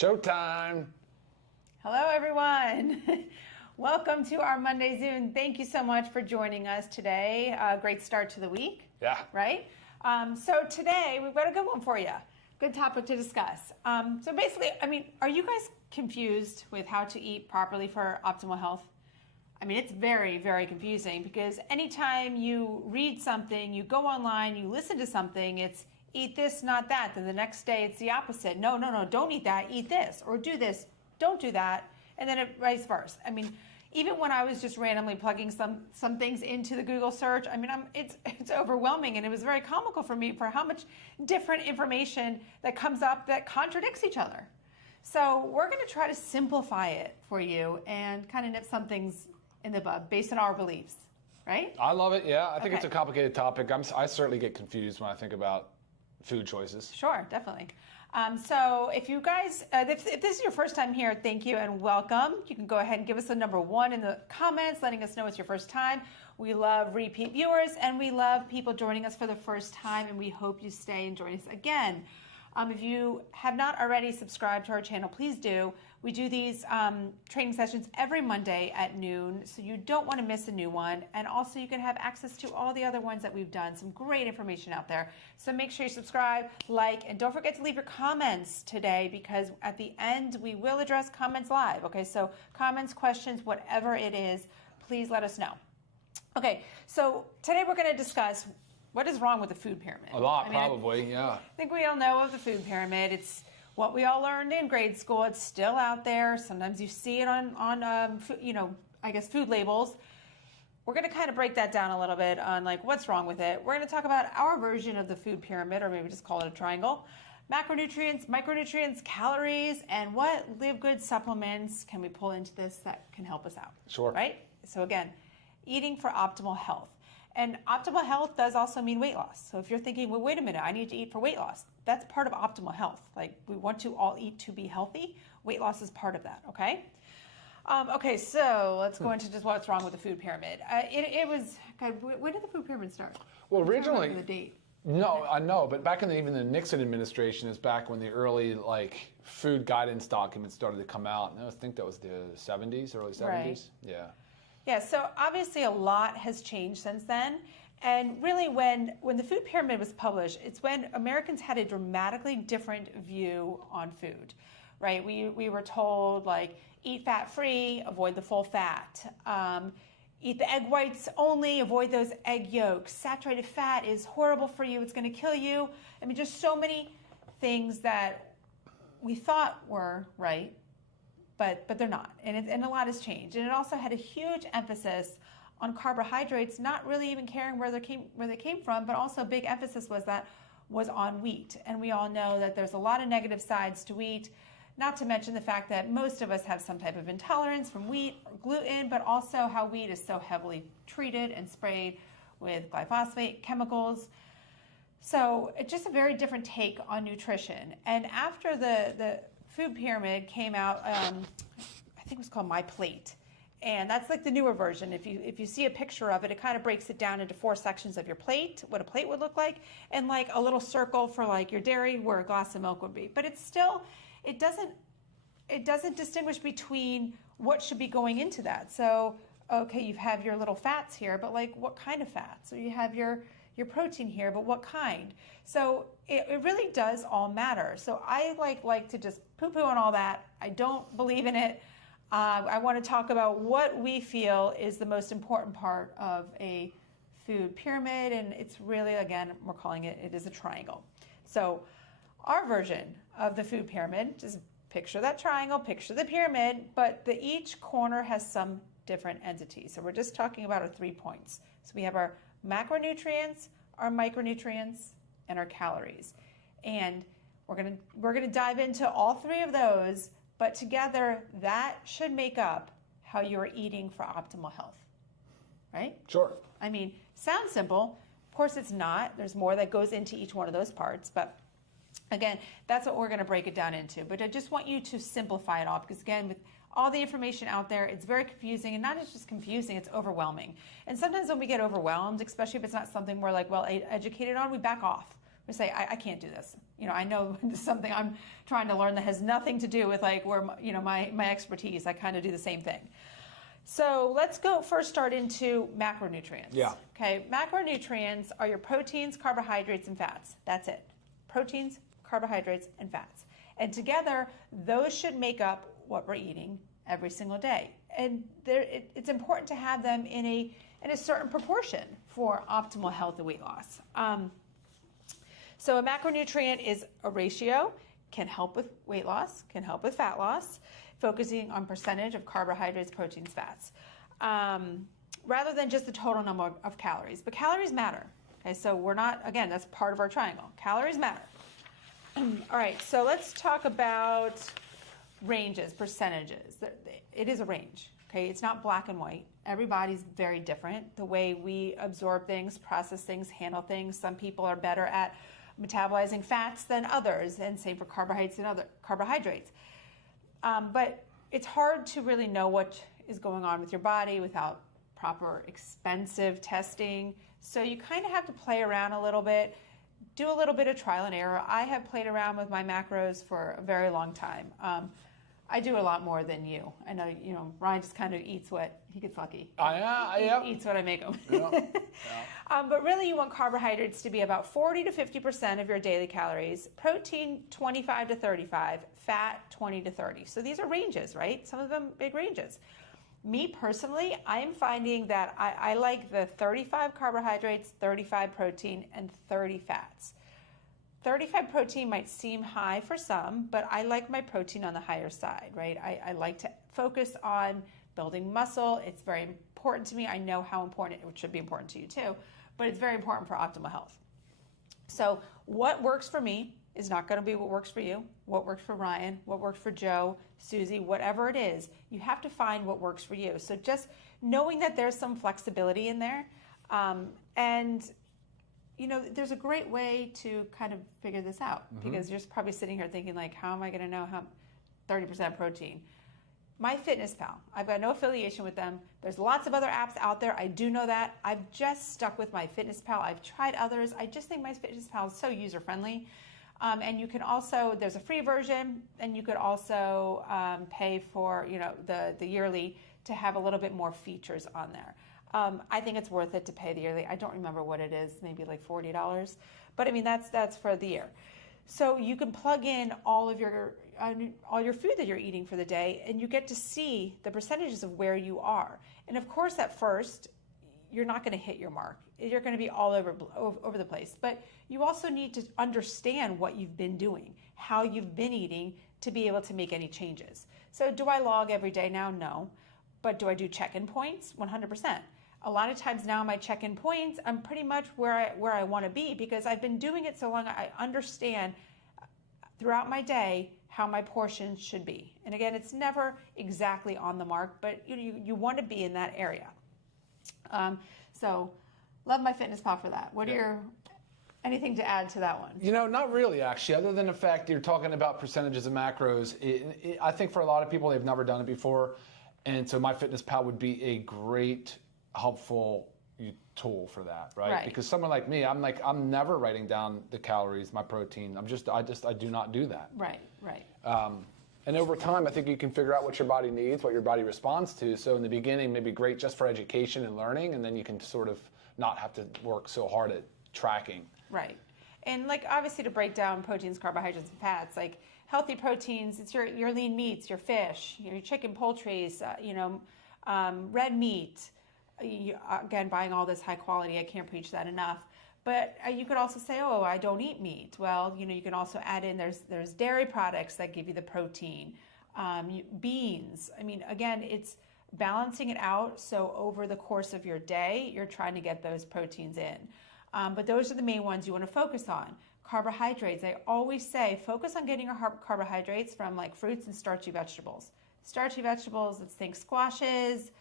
Showtime. Hello, everyone. Welcome to our Monday Zoom. Thank you so much for joining us today. Great start to the week. Yeah. Right? So today, we've got a good one for you. Good topic to discuss. So basically, are you guys confused with how to eat properly for optimal health? It's very, very confusing because anytime you read something, you go online, you listen to something, it's eat this, not that. Then the next day it's the opposite. No, don't eat that, eat this. Or do this, don't do that. And then it vice versa. Even when I was just randomly plugging some things into the Google search, it's overwhelming, and it was very comical for me for how much different information that comes up that contradicts each other. So we're going to try to simplify it for you and kind of nip some things in the bud based on our beliefs, right? I love it, yeah. I think it's a complicated topic. I certainly get confused when I think about food choices. Sure, definitely. So if you guys, if this is your first time here, thank you and welcome. You can go ahead and give us a number 1 in the comments, letting us know it's your first time. We love repeat viewers, and we love people joining us for the first time, and we hope you stay and join us again. If you have not already subscribed to our channel, please do. We do these training sessions every Monday at noon, so you don't want to miss a new one. And also you can have access to all the other ones that we've done. Some great information out there. So make sure you subscribe, like, and don't forget to leave your comments today, because at the end we will address comments live. Okay, so comments, questions, whatever it is, please let us know. Okay, so today we're going to discuss what is wrong with the food pyramid? A lot, probably, yeah. I think we all know of the food pyramid. It's what we all learned in grade school. It's still out there. Sometimes you see it on food labels. We're going to kind of break that down a little bit on what's wrong with it. We're going to talk about our version of the food pyramid, or maybe just call it a triangle. Macronutrients, micronutrients, calories, and what Live Good supplements can we pull into this that can help us out? Sure. Right? So again, eating for optimal health. And optimal health does also mean weight loss. So if you're thinking, well, wait a minute, I need to eat for weight loss. That's part of optimal health. We want to all eat to be healthy. Weight loss is part of that, okay? So let's go into just what's wrong with the food pyramid. When did the food pyramid start? Well, originally, the date. No, I know, but back in even the Nixon administration is back when the early food guidance documents started to come out. And I think that was the 70s, early 70s. Right. Yeah. Yeah, so obviously a lot has changed since then. And really when the food pyramid was published, it's when Americans had a dramatically different view on food, right? We were told eat fat-free, avoid the full fat. Eat the egg whites only, avoid those egg yolks. Saturated fat is horrible for you, it's going to kill you. Just so many things that we thought were right, but they're not, and a lot has changed. And it also had a huge emphasis on carbohydrates, not really even caring where they came from, but also a big emphasis was on wheat. And we all know that there's a lot of negative sides to wheat, not to mention the fact that most of us have some type of intolerance from wheat or gluten, but also how wheat is so heavily treated and sprayed with glyphosate chemicals. So it's just a very different take on nutrition. And after the food pyramid came out, I think it was called My Plate. And that's the newer version. If you see a picture of it, it kind of breaks it down into 4 sections of your plate, what a plate would look like, and a little circle for your dairy where a glass of milk would be. But it's still, it doesn't distinguish between what should be going into that. So, okay, you have your little fats here, but what kind of fats? So you have your protein here, but what kind? So it really does all matter. So I like to just poo-poo on all that. I don't believe in it. I want to talk about what we feel is the most important part of a food pyramid, and it's really, again, we're calling it is a triangle. So our version of the food pyramid, just picture that triangle, picture the pyramid, but each corner has some different entities. So we're just talking about our 3 points. So we have our macronutrients, our micronutrients, and our calories. And we're gonna dive into all 3 of those, but together that should make up how you're eating for optimal health, right? Sure. Sounds simple. Of course it's not. There's more that goes into each one of those parts, but again, that's what we're going to break it down into. But I just want you to simplify it all, because again, with all the information out there, it's very confusing, and not just confusing, it's overwhelming. And sometimes when we get overwhelmed, especially if it's not something we're well educated on, we back off. We say, I can't do this. I know this is something I'm trying to learn that has nothing to do with like where my expertise. I kind of do the same thing. So let's start into macronutrients. Yeah. Okay, macronutrients are your proteins, carbohydrates, and fats. That's it. Proteins, carbohydrates, and fats. And together, those should make up what we're eating every single day. And it's important to have them in a certain proportion for optimal health and weight loss. So a macronutrient is a ratio, can help with weight loss, can help with fat loss, focusing on percentage of carbohydrates, proteins, fats, rather than just the total number of calories. But calories matter. Okay, so we're not, again, that's part of our triangle. Calories matter. All right, so let's talk about ranges, percentages. It is a range, okay? It's not black and white. Everybody's very different. The way we absorb things, process things, handle things. Some people are better at metabolizing fats than others, and same for carbohydrates and other carbohydrates. But it's hard to really know what is going on with your body without proper expensive testing. So you kind of have to play around a little bit, do a little bit of trial and error. I have played around with my macros for a very long time. I do a lot more than you. I know, Ryan just kind of eats what he gets lucky. He eats what I make him. Yeah. But really, you want carbohydrates to be about 40 to 50% of your daily calories, protein 25 to 35, fat 20 to 30. So these are ranges, right? Some of them big ranges. Me personally, I'm finding that I like the 35 carbohydrates, 35 protein, and 30 fats. 35 protein might seem high for some, but I like my protein on the higher side, right? I like to focus on building muscle. It's very important to me. I know how important it should be important to you too, but it's very important for optimal health. So what works for me is not going to be what works for you, what works for Ryan, what works for Joe, Susie, whatever it is. You have to find what works for you. So just knowing that there's some flexibility in there, and there's a great way to kind of figure this out, because you're probably sitting here thinking like, how am I going to know how 30% protein? MyFitnessPal, I've got no affiliation with them. There's lots of other apps out there. I do know that. I've just stuck with MyFitnessPal. I've tried others. I just think MyFitnessPal is so user-friendly. And you can also, there's a free version, and you could also pay for the yearly to have a little bit more features on there. I think it's worth it to pay the yearly. I don't remember what it is, maybe like $40. But I mean, that's for the year. So you can plug in all your food that you're eating for the day, and you get to see the percentages of where you are. And of course, at first, you're not going to hit your mark. You're going to be all over the place. But you also need to understand what you've been doing, how you've been eating, to be able to make any changes. So do I log every day now? No. But do I do check-in points? 100%. A lot of times now my check-in points, I'm pretty much where I want to be, because I've been doing it so long. I understand throughout my day how my portions should be. And again, it's never exactly on the mark, but you want to be in that area. So love MyFitnessPal for that. What are anything to add to that one? Not really, actually, other than the fact that you're talking about percentages of macros. I think for a lot of people, they've never done it before. And so MyFitnessPal would be a great, helpful tool for that, right? Because someone like me, I'm never writing down the calories, my protein. I do not do that. Right. And over time, I think you can figure out what your body needs, what your body responds to. So in the beginning, maybe great just for education and learning, and then you can sort of not have to work so hard at tracking. Right. And like obviously to break down proteins, carbohydrates, and fats, like healthy proteins, it's your lean meats, your fish, your chicken, poultries, red meat. Again, buying all this high quality, I can't preach that enough. But you could also say, oh, I don't eat meat. Well, you can also add in, there's dairy products that give you the protein, beans. I mean, again, it's balancing it out. So over the course of your day, you're trying to get those proteins in. But those are the main ones you want to focus on. Carbohydrates, I always say, focus on getting your carbohydrates from like fruits and starchy vegetables. Starchy vegetables, let's think squashes,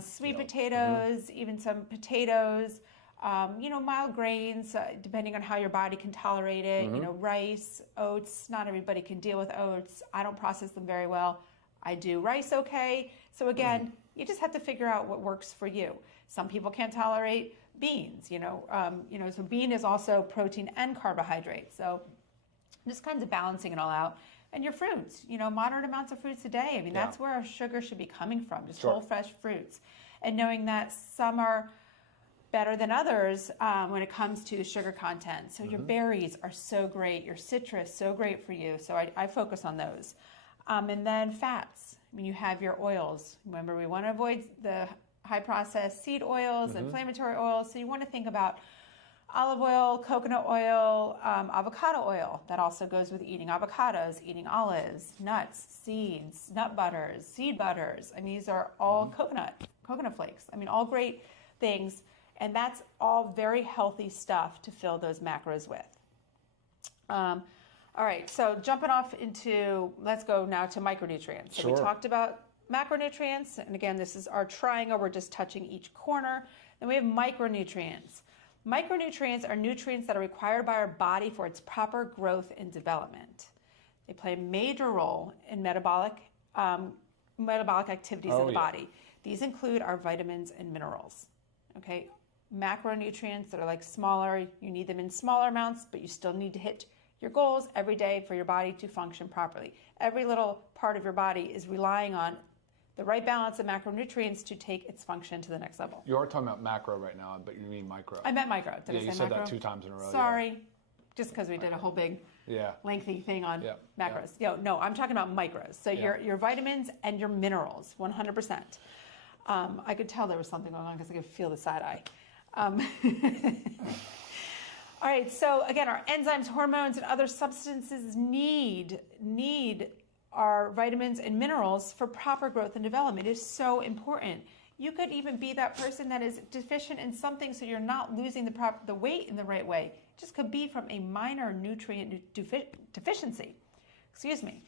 sweet potatoes, even some potatoes, mild grains, depending on how your body can tolerate it, rice, oats. Not everybody can deal with oats. I don't process them very well. I do rice okay. So again, you just have to figure out what works for you. Some people can't tolerate beans, so bean is also protein and carbohydrate. So just kind of balancing it all out. And your fruits, moderate amounts of fruits a day. I mean, that's where our sugar should be coming from, just whole fresh fruits. And knowing that some are better than others when it comes to sugar content. So your berries are so great, your citrus, so great for you. So I focus on those. And then fats. I mean, you have your oils. Remember, we want to avoid the high processed seed oils, inflammatory oils. So you want to think about olive oil, coconut oil, avocado oil. That also goes with eating avocados, eating olives, nuts, seeds, nut butters, seed butters. I mean, these are all coconut flakes. I mean, all great things. And that's all very healthy stuff to fill those macros with. All right, so jumping off into, let's go now to micronutrients. So we talked about macronutrients, and again, this is our triangle. We're just touching each corner. Then we have micronutrients. Micronutrients are nutrients that are required by our body for its proper growth and development. They play a major role in metabolic activities in the body. These include our vitamins and minerals. Okay, macronutrients that are like smaller, you need them in smaller amounts, but you still need to hit your goals every day for your body to function properly. Every little part of your body is relying on the right balance of macronutrients to take its function to the next level. You are talking about macro right now, but you mean micro. I meant micro. Did I say you said macro? that 2 times in a row. Sorry, just because we did a whole big lengthy thing on macros. No, I'm talking about micros. So your vitamins and your minerals, 100%. I could tell there was something going on because I could feel the side eye. All right, so again, our enzymes, hormones, and other substances need our vitamins and minerals for proper growth and development. It is so important. You could even be that person that is deficient in something, so you're not losing the weight in the right way. It just could be from a minor nutrient deficiency. Excuse me.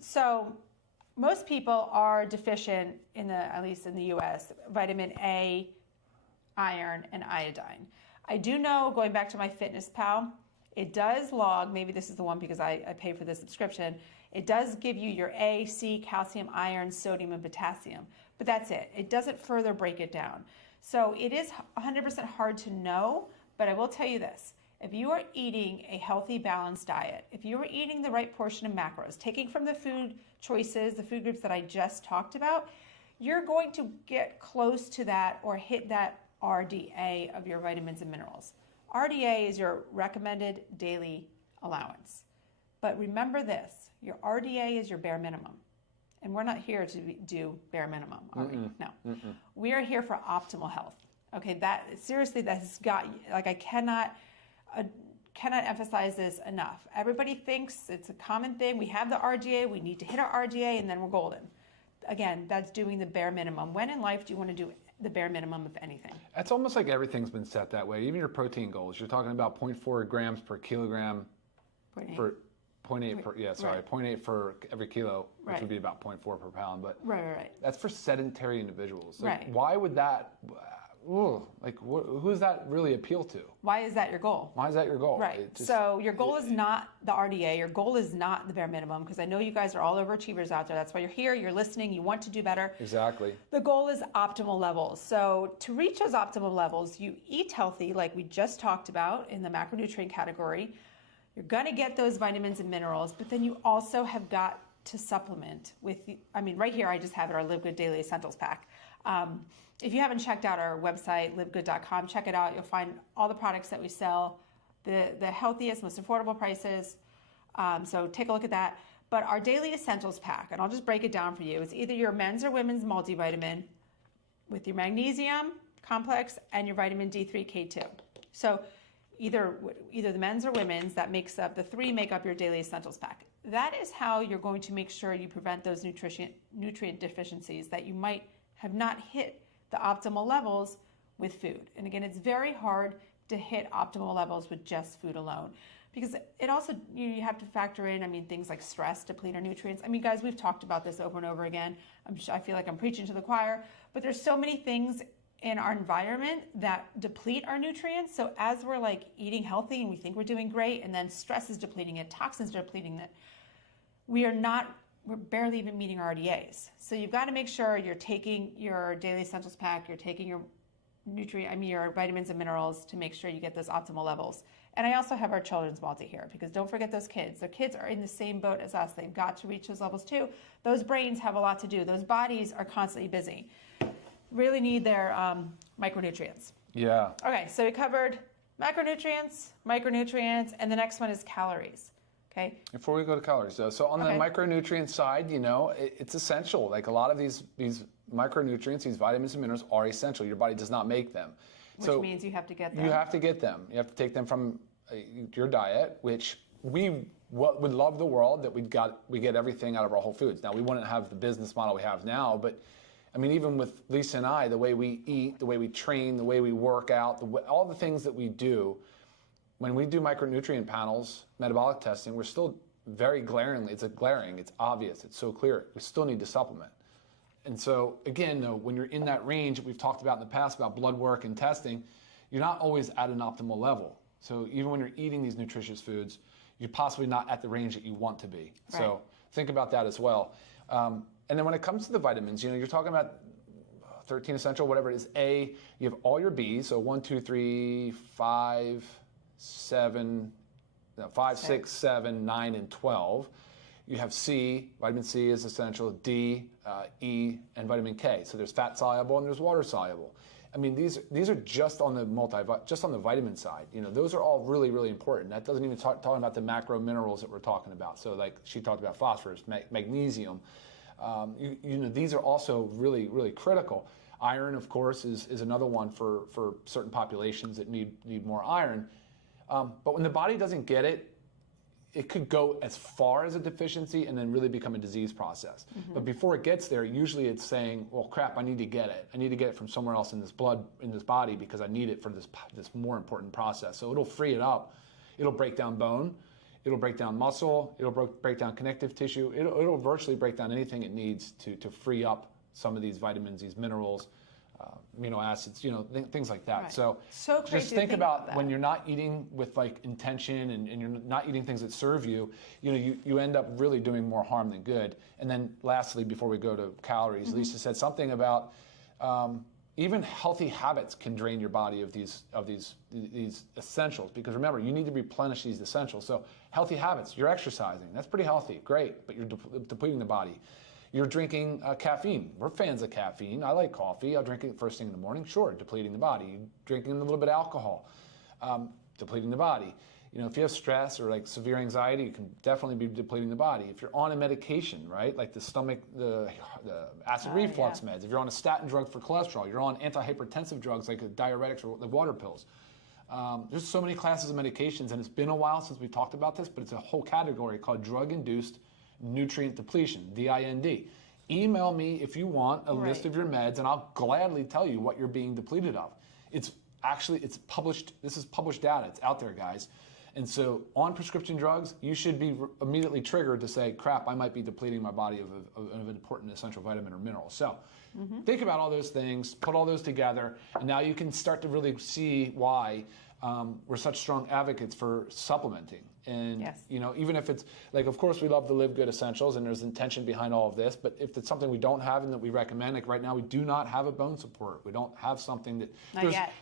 So most people are deficient at least in the U.S., vitamin A, iron, and iodine. I do know, going back to my FitnessPal, it does log, maybe this is the one because I pay for the subscription, it does give you your A, C, calcium, iron, sodium, and potassium, but that's it. It doesn't further break it down. So it is 100% hard to know, but I will tell you this. If you are eating a healthy, balanced diet, if you are eating the right portion of macros, taking from the food choices, the food groups that I just talked about, you're going to get close to that or hit that RDA of your vitamins and minerals. RDA is your recommended daily allowance. But remember this, your RDA is your bare minimum. And we're not here to do bare minimum, are we? No. We are here for optimal health. Okay, that has got, like, I cannot emphasize this enough. Everybody thinks it's a common thing. We have the RDA, we need to hit our RDA, and then we're golden. Again, that's doing the bare minimum. When in life do you want to do the bare minimum of anything? It's almost like everything's been set that way. Even your protein goals. You're talking about 0.4 grams per kilogram. 0.8 for every kilo, which would be about 0.4 per pound. But that's for sedentary individuals. Like, why would that? Who does that really appeal to? Why is that your goal? Why is that your goal? Right. So your goal is not the RDA. Your goal is not the bare minimum, because I know you guys are all overachievers out there. That's why you're here. You're listening. You want to do better. Exactly. The goal is optimal levels. So to reach those optimal levels, you eat healthy, like we just talked about in the macronutrient category. You're going to get those vitamins and minerals, but then you also have got to supplement with, right here I just have it, our Live Good Daily Essentials Pack. If you haven't checked out our website, livegood.com, check it out. You'll find all the products that we sell, the healthiest, most affordable prices. So take a look at that. But our Daily Essentials Pack, and I'll just break it down for you, it's either your men's or women's multivitamin with your magnesium complex and your vitamin D3, K2. So either the men's or women's, that makes up, the three make up your Daily Essentials Pack. That is how you're going to make sure you prevent those nutrient deficiencies that you might have not hit the optimal levels with food. And again, it's very hard to hit optimal levels with just food alone, because it also, you have to factor in, things like stress deplete our nutrients. Guys, we've talked about this over and over again. I feel like I'm preaching to the choir, but there's so many things in our environment that deplete our nutrients. So as we're eating healthy and we think we're doing great, and then stress is depleting it, toxins are depleting it, we're barely even meeting our RDAs. So you've got to make sure you're taking your Daily Essentials Pack, you're taking your your vitamins and minerals to make sure you get those optimal levels. And I also have our children's multi here, because don't forget those kids. Their kids are in the same boat as us. They've got to reach those levels too. Those brains have a lot to do. Those bodies are constantly busy. Really need their micronutrients. Yeah. Okay, so we covered macronutrients, micronutrients, and the next one is calories. Okay. Before we go to calories, though, so on the micronutrient side, it's essential. Like a lot of these micronutrients, these vitamins and minerals are essential. Your body does not make them. Which means you have to get them. You have to get them. You have to take them from your diet, which we would love the world that we get everything out of our whole foods. Now, we wouldn't have the business model we have now, but I mean, even with Lisa and I, the way we eat, the way we train, the way we work out, all the things that we do, when we do micronutrient panels, metabolic testing, we're still very glaringly, it's obvious, it's so clear. We still need to supplement. And so, again, though, when you're in that range that we've talked about in the past about blood work and testing, you're not always at an optimal level. So even when you're eating these nutritious foods, you're possibly not at the range that you want to be. Right. So think about that as well. And then when it comes to the vitamins, you're talking about 13 essential, whatever it is. A, you have all your B's, so 1, 2, 3, 5, 7, 6, 7, 9, and 12. You have C, vitamin C is essential, D, E, and vitamin K. So there's fat soluble and there's water soluble. I mean, these are just on the vitamin side. Those are all really, really important. That doesn't even talk about the macro minerals that we're talking about. So like she talked about phosphorus, magnesium. These are also really, really critical. Iron, of course, is another one for certain populations that need more iron. But when the body doesn't get it, it could go as far as a deficiency and then really become a disease process. Mm-hmm. But before it gets there, usually it's saying, well, crap, I need to get it. I need to get it from somewhere else in this blood, in this body, because I need it for this more important process. So it'll free it up. It'll break down bone. It'll break down muscle. It'll break down connective tissue. It'll virtually break down anything it needs to free up some of these vitamins, these minerals, amino acids, things like that. Right. So crazy just think about when you're not eating with like intention and you're not eating things that serve you, you end up really doing more harm than good. And then lastly, before we go to calories, mm-hmm. Lisa said something about even healthy habits can drain your body of these essentials, because remember, you need to replenish these essentials. So healthy habits, you're exercising, that's pretty healthy, great, but you're depleting the body. You're drinking caffeine. We're fans of caffeine. I like coffee. I'll drink it first thing in the morning. Sure, depleting the body. Drinking a little bit of alcohol, depleting the body. If you have stress or like severe anxiety, you can definitely be depleting the body. If you're on a medication, right, like the acid reflux meds. If you're on a statin drug for cholesterol, you're on antihypertensive drugs like diuretics or the water pills. There's so many classes of medications, and it's been a while since we talked about this, but it's a whole category called drug-induced nutrient depletion, DIND. Email me if you want a list of your meds, and I'll gladly tell you what you're being depleted of. It's published. This is published data. It's out there, guys. And so on prescription drugs, you should be immediately triggered to say, crap, I might be depleting my body of an important essential vitamin or mineral. So think about all those things, put all those together, and now you can start to really see why we're such strong advocates for supplementing. And, even if it's, like, of course, we love the Live Good Essentials, and there's intention behind all of this, but if it's something we don't have and that we recommend, like right now, we do not have a bone support. We don't have something that,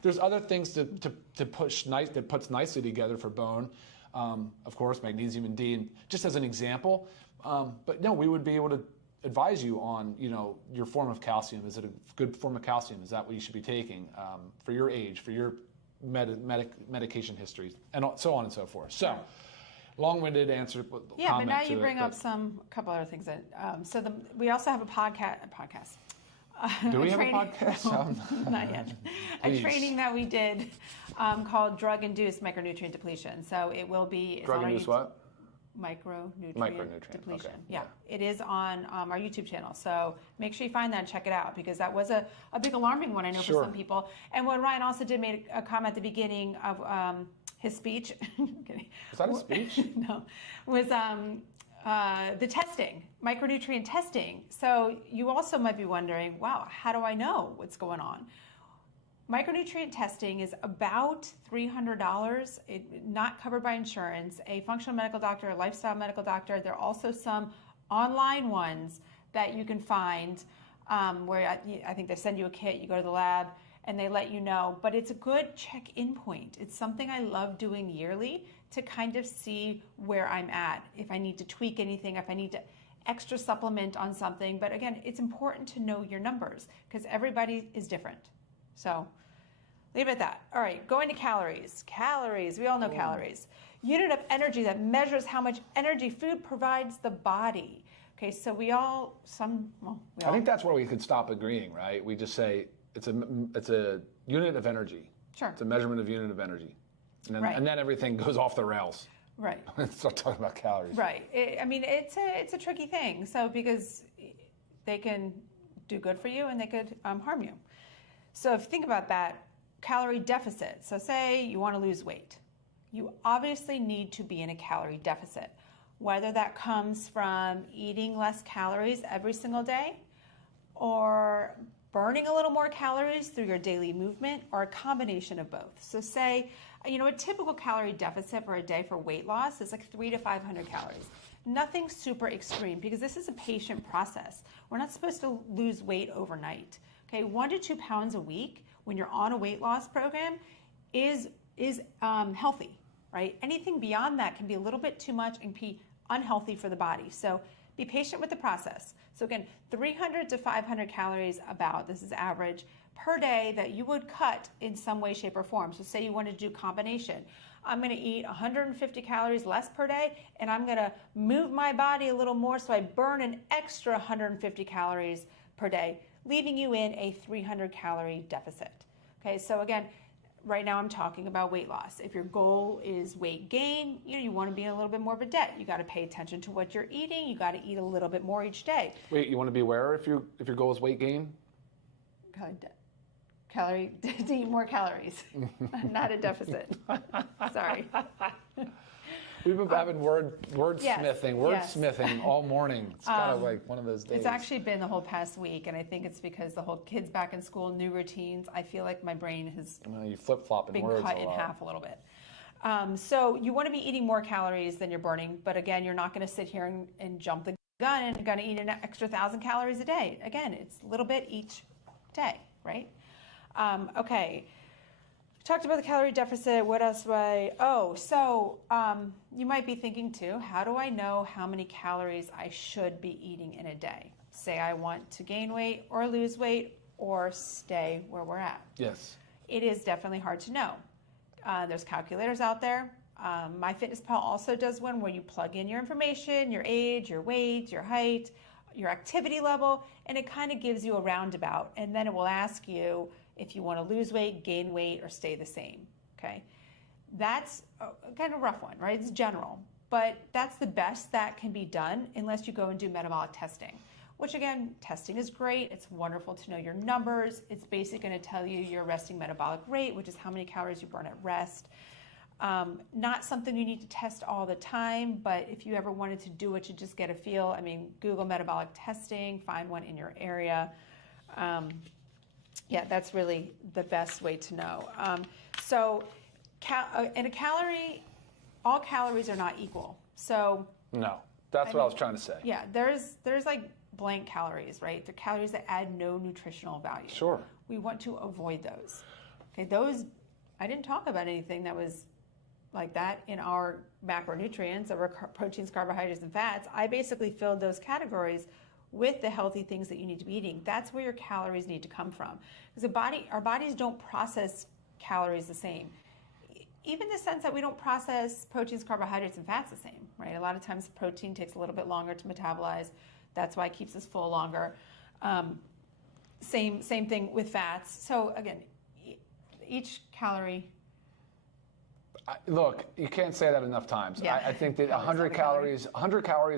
there's other things to push that puts nicely together for bone. Of course, magnesium and D, and just as an example. But no, we would be able to advise you on, your form of calcium. Is it a good form of calcium? Is that what you should be taking for your age, for your medication history, and so on and so forth. So, long-winded answer. Yeah, but now you bring up a couple other things. We also have a podcast. Do we have a podcast? No, not yet. A training that we did called Drug-Induced Micronutrient Depletion. So it will be... Drug-induced what? Micronutrient depletion. Okay. Yeah, it is on our YouTube channel. So make sure you find that and check it out, because that was a big alarming one, I know, for some people. And what Ryan also did made a comment at the beginning of his speech. Was that a speech? No, was the testing, micronutrient testing. So you also might be wondering, wow, how do I know what's going on? Micronutrient testing is about $300, not covered by insurance. A functional medical doctor, a lifestyle medical doctor. There are also some online ones that you can find where I think they send you a kit, you go to the lab, and they let you know. But it's a good check-in point. It's something I love doing yearly to kind of see where I'm at, if I need to tweak anything, if I need to extra supplement on something. But again, it's important to know your numbers because everybody is different. So leave it at that. All right, going to calories. Calories, we all know calories. Unit of energy that measures how much energy food provides the body. Okay, so I think that's where we could stop agreeing, right? We just say it's a unit of energy. Sure. It's a measurement of unit of energy. And then, Right. and then everything goes off the rails. Right. Start talking about calories. Right. It's a tricky thing. So because they can do good for you and they could harm you. So if you think about that, calorie deficit. So say you want to lose weight. You obviously need to be in a calorie deficit, whether that comes from eating less calories every single day or burning a little more calories through your daily movement or a combination of both. So say, a typical calorie deficit for a day for weight loss is like 300 to 500 calories. Nothing super extreme because this is a patient process. We're not supposed to lose weight overnight. Okay, 1 to 2 pounds a week when you're on a weight loss program is healthy, right? Anything beyond that can be a little bit too much and be unhealthy for the body. So be patient with the process. So again, 300 to 500 calories this is average, per day that you would cut in some way, shape, or form. So say you want to do combination. I'm going to eat 150 calories less per day, and I'm going to move my body a little more so I burn an extra 150 calories per day, leaving you in a 300 calorie deficit. Okay, so again, right now I'm talking about weight loss. If your goal is weight gain, you want to be in a little bit more of a debt. You got to pay attention to what you're eating. You got to eat a little bit more each day. Wait, you want to be aware if your goal is weight gain? To eat more calories, not a deficit. Sorry. We've been having wordsmithing yes. all morning. It's kind of like one of those days. It's actually been the whole past week, and I think it's because the whole kids back in school, new routines. I feel like my brain has you flip-flop been words cut a in lot. half a little bit. So you want to be eating more calories than you're burning, but again, you're not going to sit here and jump the gun and going to eat an extra 1,000 calories a day. Again, it's a little bit each day, right? Okay. Talked about the calorie deficit. What else do you might be thinking too, how do I know how many calories I should be eating in a day? Say I want to gain weight or lose weight or stay where we're at. Yes. It is definitely hard to know. There's calculators out there. MyFitnessPal also does one where you plug in your information, your age, your weight, your height, your activity level, and it kind of gives you a roundabout. And then it will ask you if you want to lose weight, gain weight, or stay the same, okay? That's kind of a rough one, right? It's general, but that's the best that can be done unless you go and do metabolic testing, which again, testing is great. It's wonderful to know your numbers. It's basically going to tell you your resting metabolic rate, which is how many calories you burn at rest. Not something you need to test all the time, but if you ever wanted to do it to just get a feel, Google metabolic testing, find one in your area. Yeah, that's really the best way to know. In a calorie, all calories are not equal. So No, that's what I was trying to say. yeah, there's like blank calories, right? They're calories that add no nutritional value. Sure. We want to avoid those. Okay, those, I didn't talk about anything that was like that in our macronutrients, or proteins, carbohydrates, and fats. I basically filled those categories with the healthy things that you need to be eating. That's where your calories need to come from. Because our bodies don't process calories the same. Even the sense that we don't process proteins, carbohydrates, and fats the same, right? A lot of times protein takes a little bit longer to metabolize. That's why it keeps us full longer. Same thing with fats. So again, each calorie. Look, you can't say that enough times. Yeah. I think that 100 calories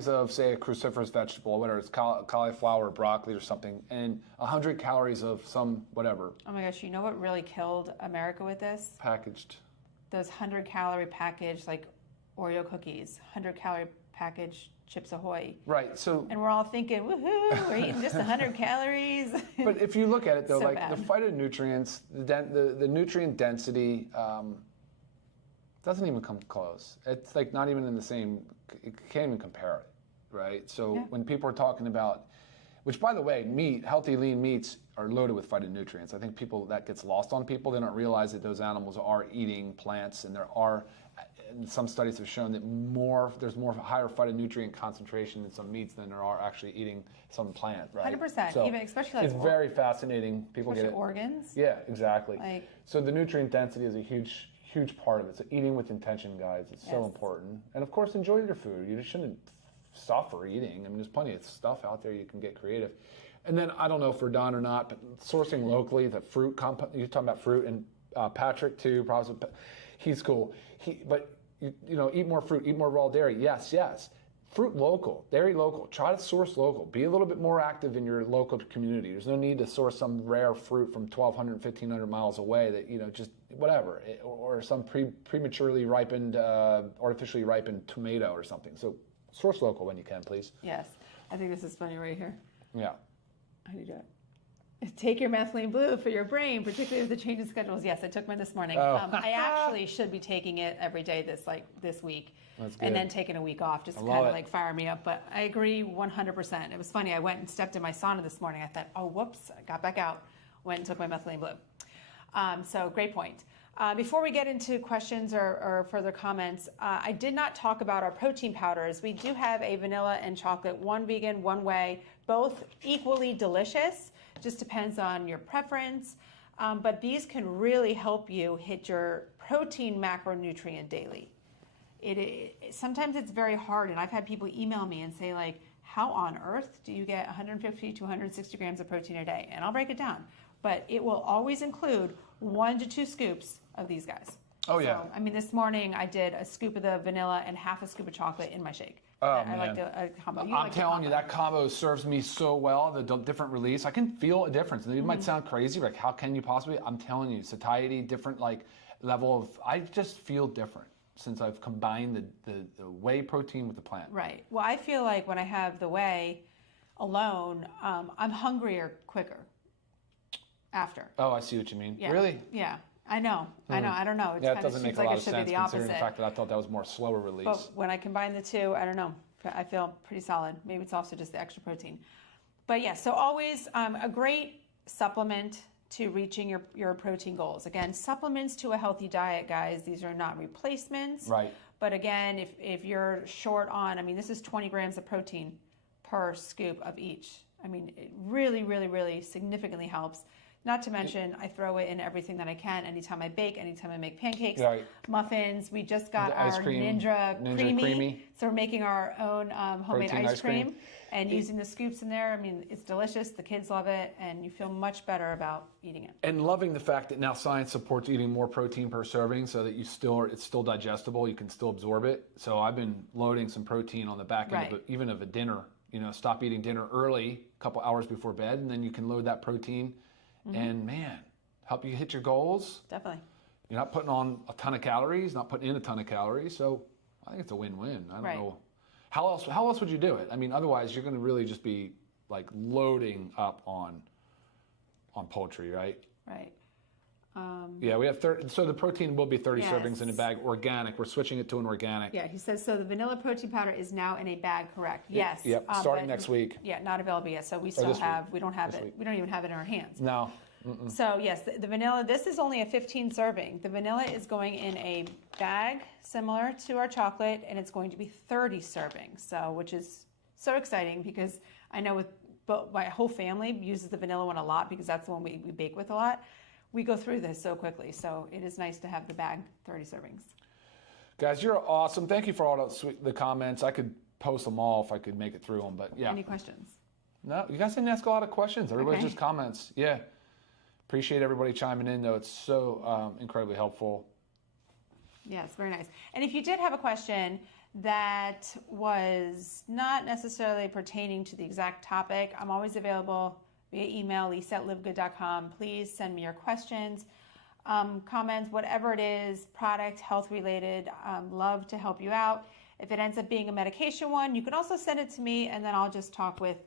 of, say, a cruciferous vegetable, whether it's cauliflower or broccoli or something, and 100 calories of some whatever. Oh my gosh, you know what really killed America with this? Packaged. Those 100-calorie packaged, like Oreo cookies, 100-calorie packaged Chips Ahoy. Right, so... And we're all thinking, woohoo, we're eating just 100 calories. But if you look at it, though, So like bad. the phytonutrients, the nutrient density doesn't even come close. It's like not even in the same, you can't even compare it, right? So Yeah. when people are talking about Which, by the way, healthy lean meats are loaded with phytonutrients. I think that gets lost on people. They don't realize that those animals are eating plants, and and some studies have shown that there's higher phytonutrient concentration in some meats than there are actually eating some plant, right? 100%, So even especially like it's very fascinating. People get it. organs. Yeah, exactly. So the nutrient density is a huge part of it. So eating with intention, guys, it's so important. And of course, enjoy your food. You just shouldn't suffer eating. I mean, there's plenty of stuff out there. You can get creative. And then I don't know if we're done or not, but sourcing locally, the fruit compound. You're talking about fruit, and Patrick too. Probably, he's cool. But eat more fruit, eat more raw dairy. Yes. Fruit local, dairy local. Try to source local. Be a little bit more active in your local community. There's no need to source some rare fruit from 1,200, 1,500 miles away that, just whatever, or some prematurely ripened, artificially ripened tomato or something. So source local when you can, please. Yes. I think this is funny right here. Yeah. How do you do it? Take your methylene blue for your brain, particularly with the change in schedules. Yes, I took mine this morning. Oh. I actually should be taking it every day this week. That's good. And then taking a week off just to kind of like fire me up. But I agree 100%. It was funny. I went and stepped in my sauna this morning. I thought, oh, whoops, I got back out. Went and took my methylene blue. So great point. Before we get into questions or further comments, I did not talk about our protein powders. We do have a vanilla and chocolate, one vegan, one whey, both equally delicious. Just depends on your preference. But these can really help you hit your protein macronutrient daily. Sometimes it's very hard, and I've had people email me and say, like, how on earth do you get 150 to 160 grams of protein a day? And I'll break it down. But it will always include 1 to 2 scoops of these guys. Oh, yeah. So, I mean, this morning I did a scoop of the vanilla and half a scoop of chocolate in my shake. Oh, I like the combo. I'm telling you, that combo serves me so well, the different release. I can feel a difference. And it might sound crazy, like how can you possibly? I'm telling you, satiety, different level of, I just feel different since I've combined the whey protein with the plant. Right. Well, I feel like when I have the whey alone, I'm hungrier quicker after. Oh, I see what you mean. Yeah. Really? Yeah. I know. I don't know. Yeah, it doesn't make a lot of sense be the considering the opposite. fact that I thought that was more slower release. But when I combine the two, I don't know. I feel pretty solid. Maybe it's also just the extra protein. But yeah, so always a great supplement to reaching your protein goals. Again, supplements to a healthy diet, guys. These are not replacements. Right. But again, if you're short on, I mean, this is 20 grams of protein per scoop of each. I mean, it really, really, really significantly helps. Not to mention, I throw it in everything that I can. Anytime I bake, anytime I make pancakes, muffins. We just got our Ninja Creamy. So we're making our own homemade Protein ice cream and using the scoops in there. I mean, it's delicious. The kids love it, and you feel much better about eating it. And loving the fact that now science supports eating more protein per serving so that it's still digestible. You can still absorb it. So I've been loading some protein on the back end even of a dinner. Stop eating dinner early, a couple hours before bed, and then you can load that protein. And man, help you hit your goals. Definitely. You're not putting on a ton of calories, not putting in a ton of calories. So I think it's a win-win. I don't know. How else would you do it? I mean, otherwise you're going to really just be like loading up on poultry, right? Right. Yeah, we have 30. So the protein will be 30 servings in a bag, organic. We're switching it to an organic. Yeah, he says, so the vanilla protein powder is now in a bag, correct? Yes. Yep, starting next week. Yeah, not available yet. So we don't even have it in our hands. No. So yes, the vanilla, this is only a 15 serving. The vanilla is going in a bag similar to our chocolate, and it's going to be 30 servings. So, which is so exciting because I know my whole family uses the vanilla one a lot because that's the one we bake with a lot. We go through this so quickly, so it is nice to have the bag, 30 servings. Guys, you're awesome. Thank you for all the comments. I could post them all if I could make it through them, but yeah. Any questions? No, you guys didn't ask a lot of questions. Everybody's just comments. Yeah. Appreciate everybody chiming in, though. It's so incredibly helpful. Yes, very nice. And if you did have a question that was not necessarily pertaining to the exact topic, I'm always available via email, lisa@livegood.com. Please send me your questions, comments, whatever it is, product, health related. Love to help you out. If it ends up being a medication one, you can also send it to me, and then I'll just talk with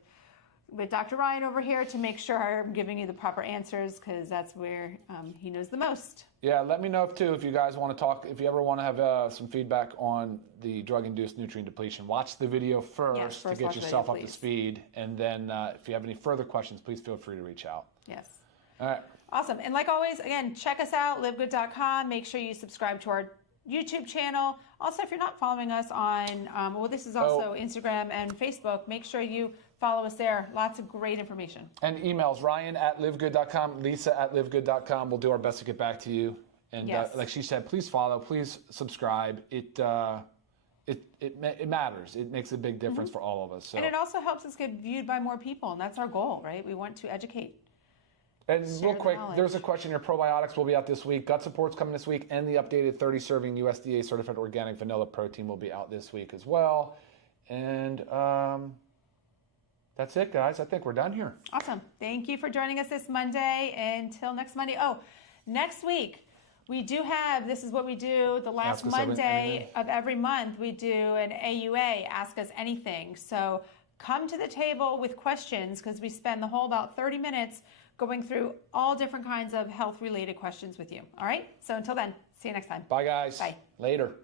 with Dr. Ryan over here to make sure I'm giving you the proper answers, because that's where he knows the most. Yeah, let me know if you guys want to talk, if you ever want to have some feedback on the drug-induced nutrient depletion. Watch the video first to get yourself up to speed, and then if you have any further questions, please feel free to reach out. Yes. All right. Awesome. And like always, again, check us out, livegood.com. Make sure you subscribe to our YouTube channel. Also, if you're not following us on, this is also Instagram and Facebook, make sure you follow us there. Lots of great information. And emails, Ryan@livegood.com, Lisa@livegood.com. We'll do our best to get back to you. And like she said, please follow, please subscribe. It matters. It makes a big difference for all of us. So. And it also helps us get viewed by more people, and that's our goal, right? We want to educate. And real quick, there's a question here. Probiotics will be out this week. Gut Support's coming this week, and the updated 30-serving USDA certified organic vanilla protein will be out this week as well. And that's it, guys. I think we're done here. Awesome. Thank you for joining us this Monday. Until next Monday. Oh, next week we do have, this is what we do the last Monday of every month. We do an AUA, Ask Us Anything. So come to the table with questions, because we spend the whole about 30 minutes going through all different kinds of health-related questions with you. All right? So until then, see you next time. Bye, guys. Bye. Later.